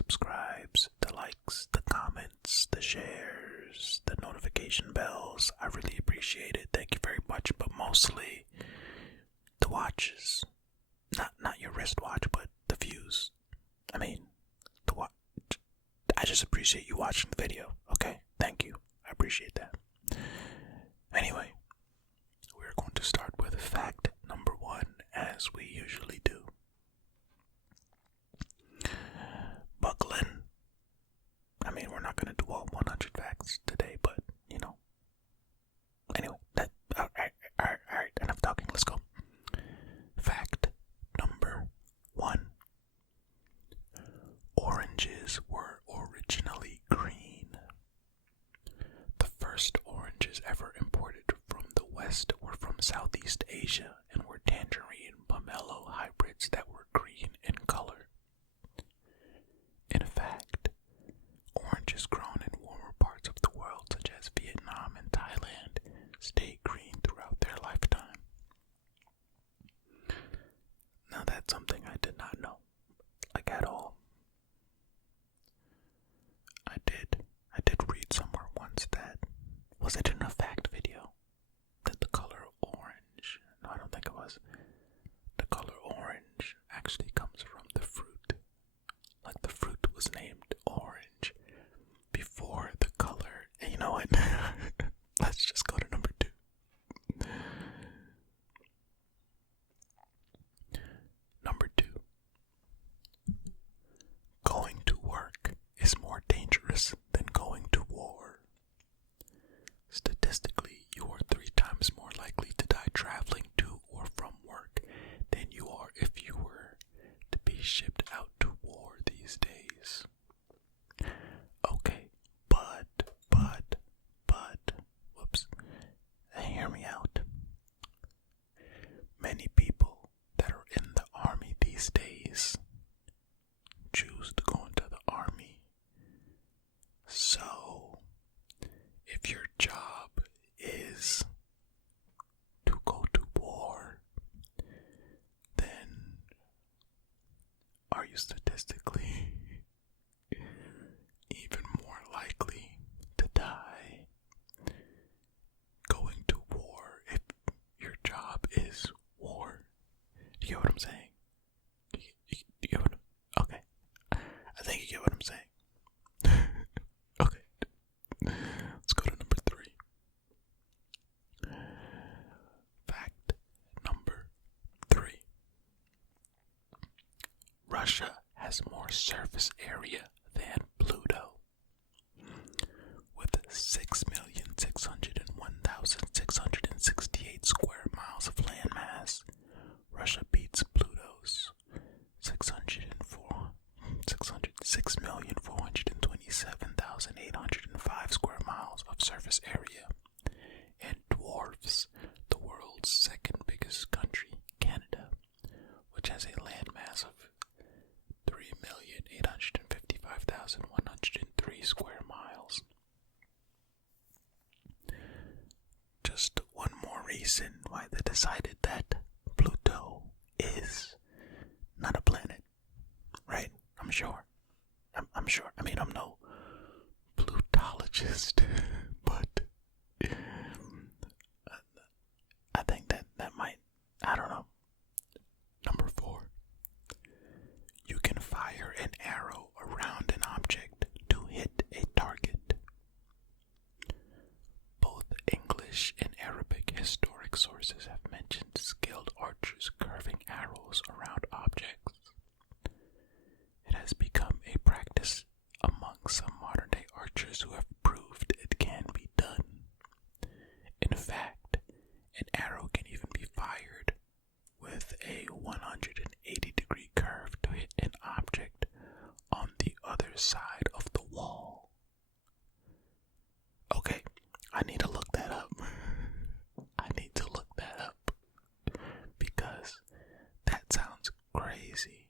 subscribes, the likes, the comments, the shares, the notification bells. I really appreciate it. Thank you very much. But mostly the watches. Not your wristwatch, but the views. I mean, the watch. I just appreciate you watching the video. Okay? Thank you. I appreciate that. Anyway, we're going to start with fact number 1, as we usually do. Buckle in. I mean, we're not going to do all 100 facts today, but, Anyway, alright, enough talking, let's go. Fact number 1. Oranges were originally green. The first oranges ever imported from the West were from Southeast Asia and were tangerine pomelo hybrids that were green in color. In fact, oranges grown in warmer parts of the world, such as Vietnam and Thailand, stay green throughout their lifetime. Now that's something I did not know, at all. I did read somewhere once that, was it in a fact video, that the color orange, no, I don't think it was, the color orange actually comes from the fruit. Like the fruit was named orange before the color. And you know what? Let's just go to number 2. Number 2. Going to work is more dangerous than going to war. Statistically, you are 3 times more likely to die traveling to or from work than you are if you were to be shipped out to war these days. Okay, but, whoops, hear me out. Many people that are in the army these days choose to go into the army. So, if your job is to go to war, then are you statistically even more likely to die going to war if your job is war? Do you get what I'm saying? Do you get what okay. I think you get what I'm saying. Okay. Let's go to number 3. Fact number 3. Russia has more surface area than Pluto. With 6,601,668 square miles of landmass, Russia beats Pluto's 606,427,805 square miles of surface area, and dwarfs the world's second biggest country, Canada, which has a landmass of 3,855,103 square miles. Just one more reason why they decided that Pluto is not a planet, right? I'm sure. I'm sure. I mean, I'm no Plutologist, but I think that might, I don't know. Number 4. You can fire an arrow around an object to hit a target. Both English and Arabic historic sources have mentioned skilled archers curving arrows around objects. It has become a practice among some modern-day archers who have proved it can be done. In fact, an arrow can even be fired with a 180-degree curve to hit an object on the other side of the wall. Okay, I need to look that up. Because that sounds crazy.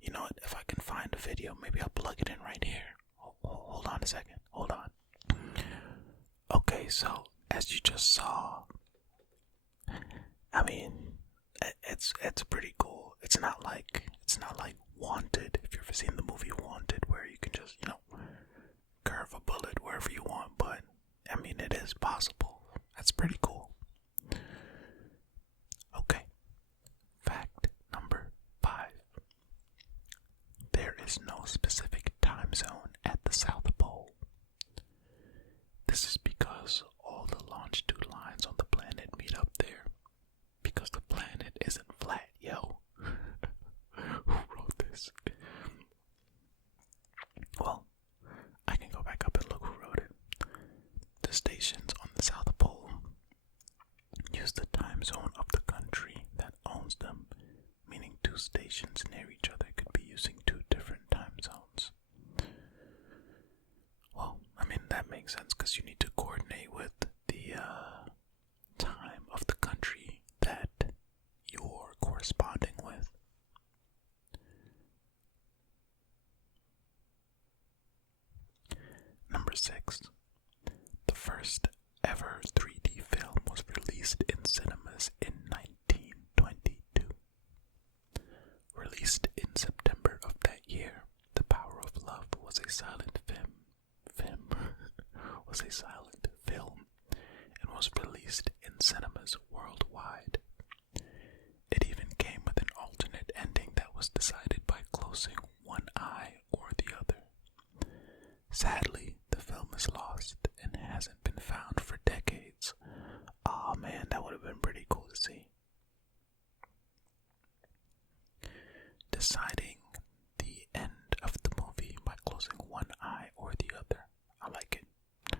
You know what? If I can find a video, maybe I'll plug it in right here. Hold on a second. Hold on. Okay, so as you just saw, I mean, it's pretty cool. It's not like Wanted. If you've ever seen the movie is no specific time zone at the South Pole. This is because all the longitude lines on the planet meet up there. Because the planet isn't flat, yo. Who wrote this? Well, I can go back up and look who wrote it. The stations on the South Pole use the time zone of the country that owns them, meaning two stations near each other could be using two different time zones. Well, I mean, that makes sense because you need to coordinate with the time of the country that you're corresponding with. Number 6. The first ever 3D film was released in cinemas in 1922. Released in September of that year, The Power of Love was a silent film and was released in cinemas worldwide. It even came with an alternate ending that was decided by closing one eye or the other. Sadly, the film is lost and hasn't been found for decades. Aw, man, that would have been pretty cool to see. Deciding the end of the movie by closing one eye or the other. I like it.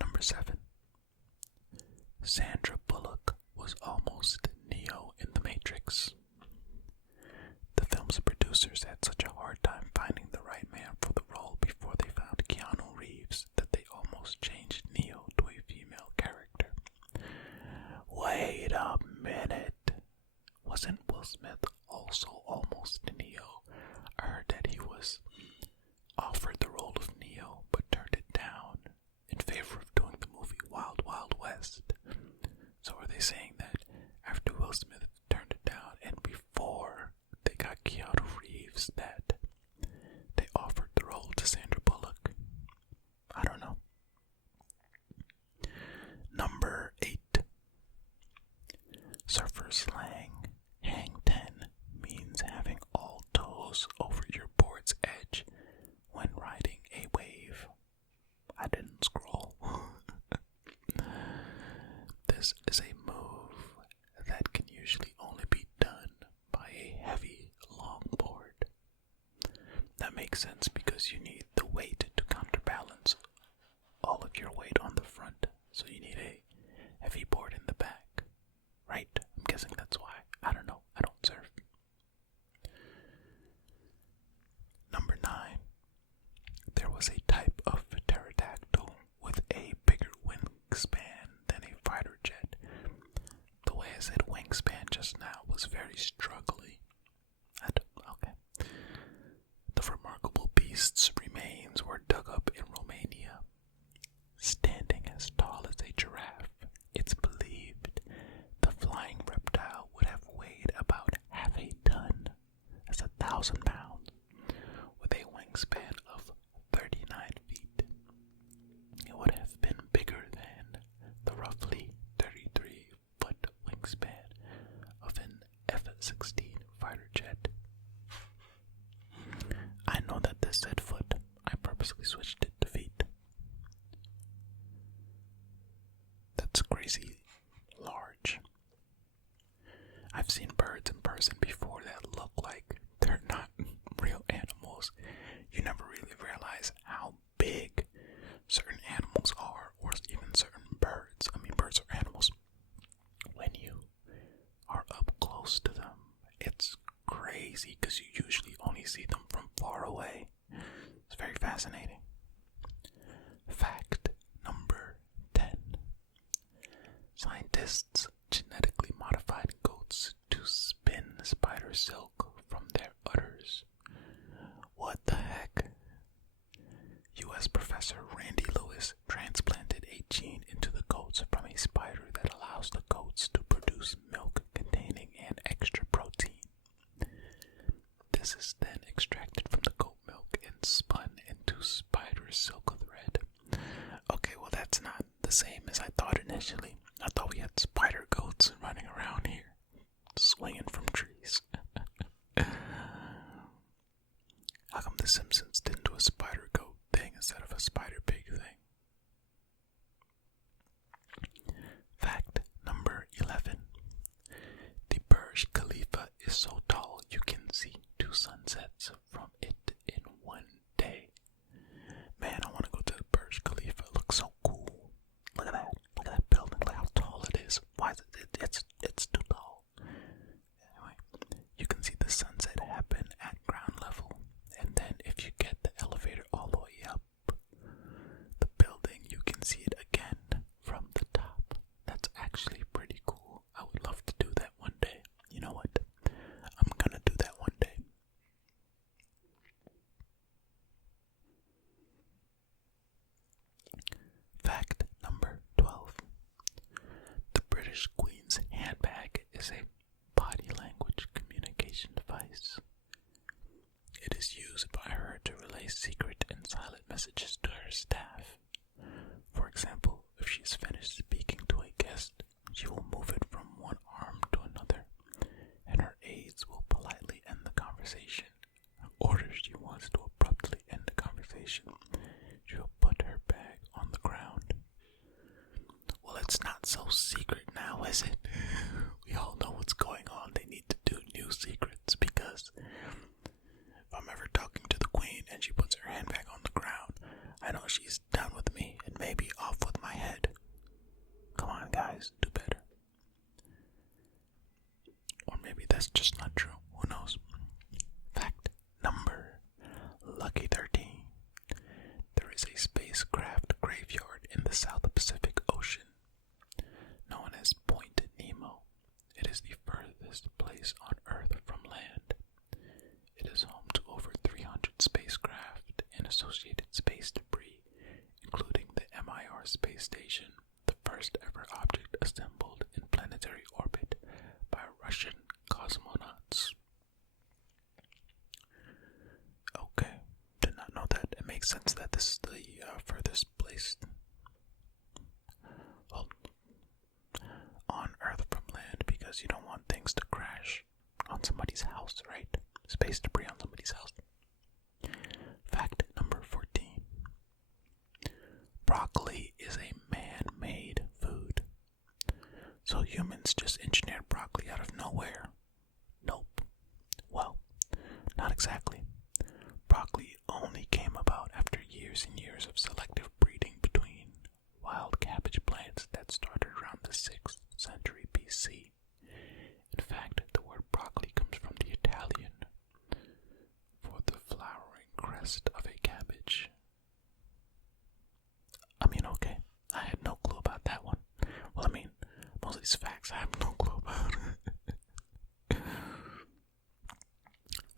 Number 7. Sandra Bullock was almost Neo in The Matrix. The film's producers had such a hard time finding the right man for the role before they found Keanu Reeves that they almost changed Neo to a female character. Wait a minute. Wasn't Will Smith also almost Neo? I heard that he was offered the role of Neo but turned it down in favor of doing the movie Wild Wild West. So are they saying that after Will Smith turned it down and before they got Keanu Reeves that they offered the role to Sandra Bullock? I don't know. Number 8. Surfer slang. Hang 10 means having all toes over your board's edge when riding a wave. I didn't scroll. This is a move that can usually only be done by a heavy longboard. That makes sense because you need the weight to counterbalance all of your weight on the front, so you need a heavy board in the back. Right? I'm guessing that's why. I don't know. I don't surf. Number 9. There was a type of pterodactyl with a bigger wingspan than a fighter jet. The way I said wingspan just now was very struggly. Okay. The remarkable beast's remains were dug up in Romania. Standing as tall as a giraffe, it's believed the flying reptile would have weighed about half a ton. That's 1,000 pounds. With a wingspan of 39 feet. It would have been bigger than the roughly 33-foot wingspan of an F-16 fighter jet. I know that this said foot. I purposely switched it to feet. That's crazy large. I've seen birds in person before that look like they're not real animals. You never really realize how big certain animals are, or even certain birds. I mean, birds are animals. When you are up close to them, it's crazy because you usually only see them from far away. It's very fascinating. Fact number 10. Scientists genetically modified goats to spin spider silk from their udders. What the heck? U.S. Professor Randy Lewis transplanted a gene into the goats from a spider that allows the goats to produce milk containing an extra protein. This is then extracted from the goat milk and spun into spider silk thread. Okay, well that's not the same as I thought initially. I thought we had spider goats running around here, swinging from trees. Simpsons didn't do a spider goat thing instead of a spider pig thing. Fact number 11. The Burj Khalifa is so tall you can see 2 sunsets from it in one day. Man, I want to go to the Burj Khalifa. It looks so cool. Look at that. Look at that building. Look how tall it is. Why is it? It's too tall. Anyway, you can see the sunset happen at ground level. And then if you get the elevator all the way up the building, you can see it again from the top. That's actually pretty cool. I would love to do that one day. You know what? I'm gonna do that one day. Fact number 12. The British Queen's handbag is a body language communication device. It is used by her to relay secret and silent messages to her staff. For example, if she's finished speaking to a guest, she will move it from one arm to another, and her aides will politely end the conversation. Or if she wants to abruptly end the conversation, she will put her bag on the ground. Well, it's not so secret now, is it? We all know what's going on. They need to do new secrets, because if I'm ever talking to the Queen and she puts her handbag on the ground, I know she's done with me and maybe off with my head. Come on, guys, do better. Or maybe that's just not true. Who knows? Fact number lucky 13. There is a spacecraft graveyard in the South Pacific Ocean known as Point Nemo. It is the furthest place on Earth from land. It is home to over 300 spacecraft and associated space debris, including the MIR space station, the first ever object assembled in planetary orbit by Russian cosmonauts. Okay, did not know that. It makes sense that this is the furthest place on Earth from land, because you don't want things to crash on somebody's house, right? Space debris on somebody's house. Fact number 14. Broccoli is a man-made food. So humans just engineered broccoli out of nowhere? Nope. Well, not exactly. Broccoli only came about after years and years of selective breeding between wild cabbage plants that started around the 6th century BC. In fact, the word broccoli comes from the Italian for the flowering crest of a cabbage. Okay, I had no clue about that one. Well, most of these facts I have no clue about.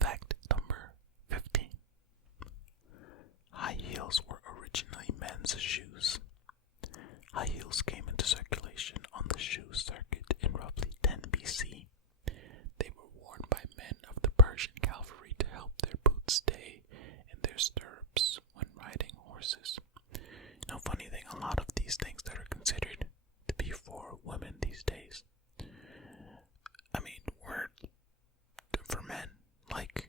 Fact number 15. High heels were originally men's shoes. High heels came into circulation on the shoe circuit in roughly 10 BC. They were worn by men of the Persian cavalry to help their boots stay in their stirrups when riding horses. Funny thing, a lot of these things that are considered to be for women these days, were for men, like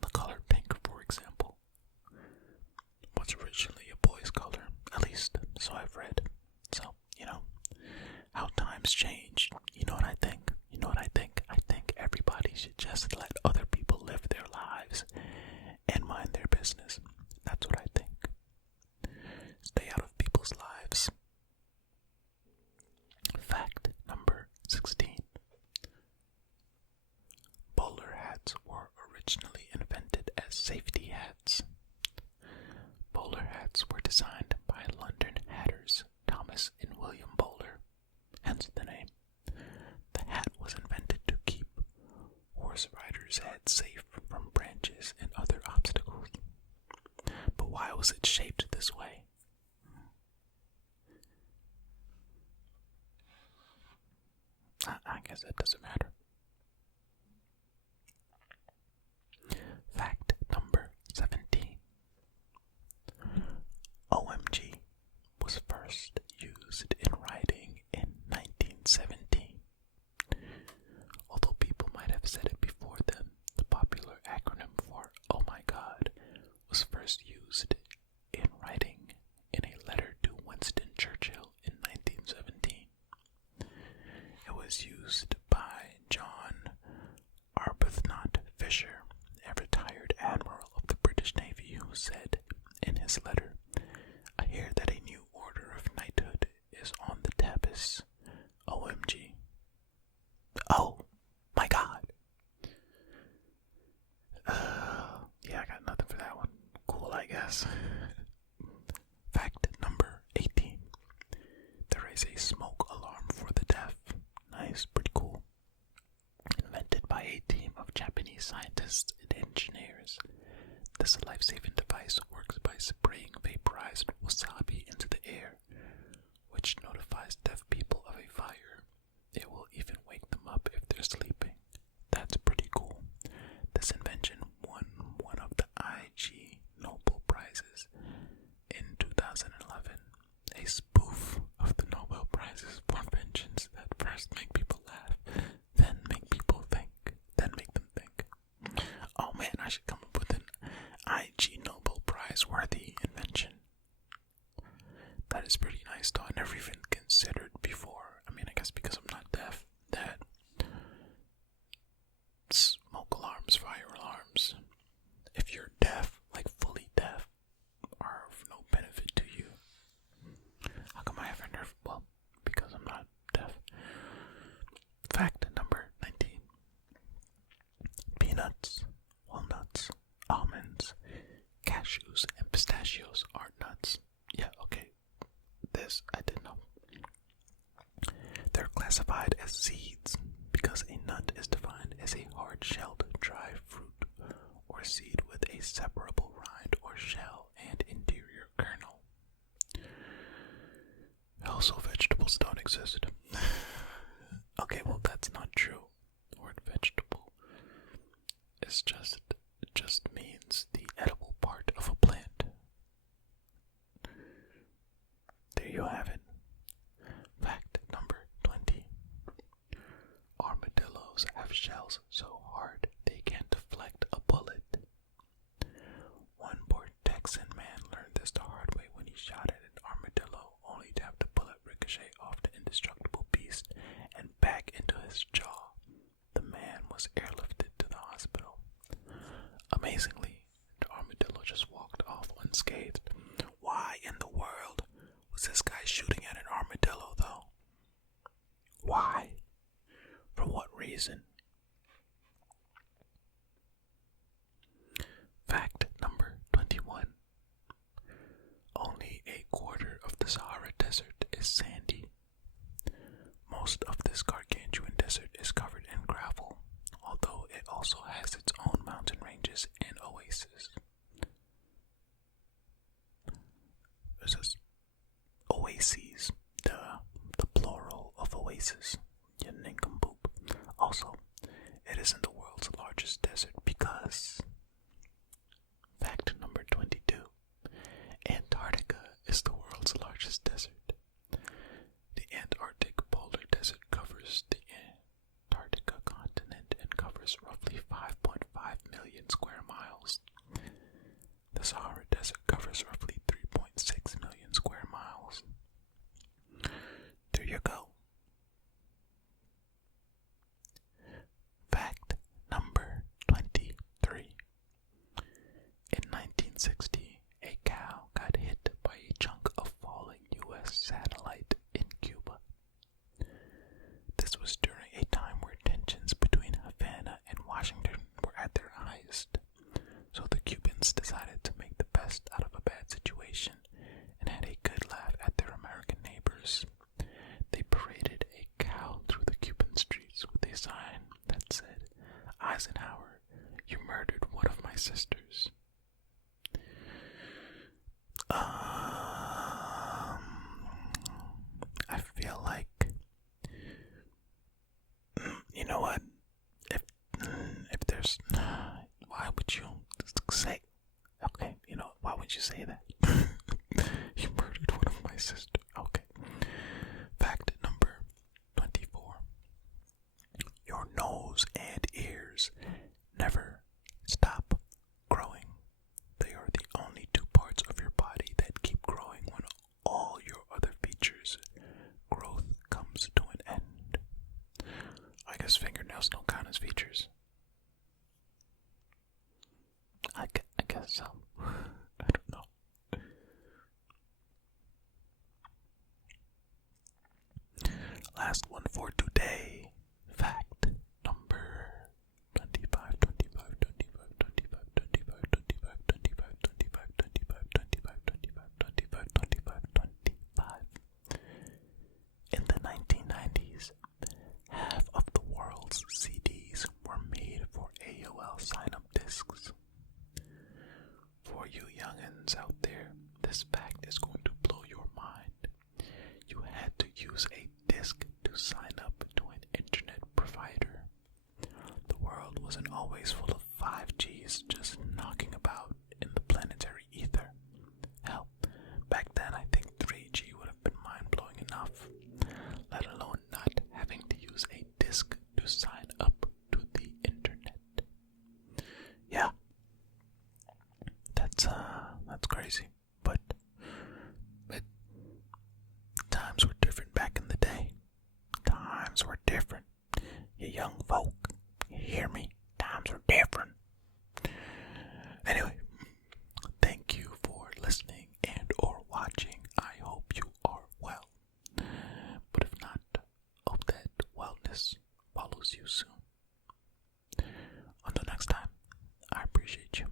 the color pink, for example, was originally a boy's color, at least so I've read. So, how times change. You know what I think? I think everybody should just let other people live their lives and mind their business. That's what I think. Stay out of people's lives. Fact number 16. Bowler hats were originally invented as safety hats. Bowler hats were designed by London hatters Thomas and William Bowler, hence the name. The hat was invented to keep horse riders' heads safe from branches and other obstacles. But why was it shaped this way? I guess that doesn't matter. Fact number 17. OMG was first used in writing in 1917. Although people might have said it before then, the popular acronym for Oh My God Fisher, a retired admiral of the British Navy, who said in his letter, "I hear that a new order of knighthood is on the tapis. OMG. Oh my god." Yeah, I got nothing for that one. Cool, I guess. Fact number 18. There is a smoke alarm for the deaf. Nice, pretty cool. Invented by a team of Japanese scientists and engineers, this life-saving device works by spraying vaporized wasabi into the air, which notifies deaf people of a fire. It will even wake them up if they're sleeping. That's pretty cool. This invention won one of the IG Nobel Prizes in 2011, a spoof of the Nobel Prizes for inventions that first make people laugh, then make people think, then make them think. Oh man, I should come up with an IG Nobel Prize worthy invention. That is pretty nice though. I never even considered before. I mean, I guess because I'm not deaf, that smoke alarms, fire alarms, if you're deaf, like fully deaf, are of no benefit to you. How come I haven't heard? Well, because I'm not deaf. Fact number 19. Peanuts, walnuts, almonds, cashews, and pistachios are nuts. Yeah, okay. This I didn't know. They're classified as seeds because a nut is defined as a hard-shelled dry fruit or seed with a separable rind or shell and interior kernel. Also, vegetables don't exist. Okay, well, that's not true. The word vegetable is just means the edible part of a plant. There you have it. Fact number 20. Armadillos have shells so hard they can deflect a bullet. One poor Texan man learned this the hard way when he shot at an armadillo, only to have the bullet ricochet off the indestructible beast and back into his jaw. The man was airlifted to the hospital. Amazingly, the armadillo just walked off unscathed. Why in the world was this guy shooting at an armadillo, though? Why? For what reason? Fact number 21. Only a quarter of the Sahara Desert is sandy. Most of this gargantuan desert is covered in gravel, although it also has its own mountain ranges and oases. This is oases, the plural of oasis. You nincompoop. Also, it isn't the world's largest desert because... Fact number 22. Antarctica is the world's largest desert. The Antarctic polar desert covers the Antarctica continent and covers roughly 5.5 million square miles. The Sahara Desert covers roughly 3.6 million square miles. There you go. Fact number 23. In 1960, a cow got hit by a chunk of falling U.S. satellite in Cuba. This was during a time where tensions between Havana and Washington were at their highest. So the Cubans decided to make the best out of a bad situation and had a good laugh at their American neighbors. They paraded a cow through the Cuban streets with a sign that said, "Eisenhower, you murdered one of my sisters." I feel like, you know what? If there's, why would you say? Okay, you know, why would you say that? You murdered one of my sisters. Okay. Fact number 24. Your nose and ears never stop growing. They are the only two parts of your body that keep growing when all your other features growth comes to an end. I guess fingernails don't count as features. appreciate you.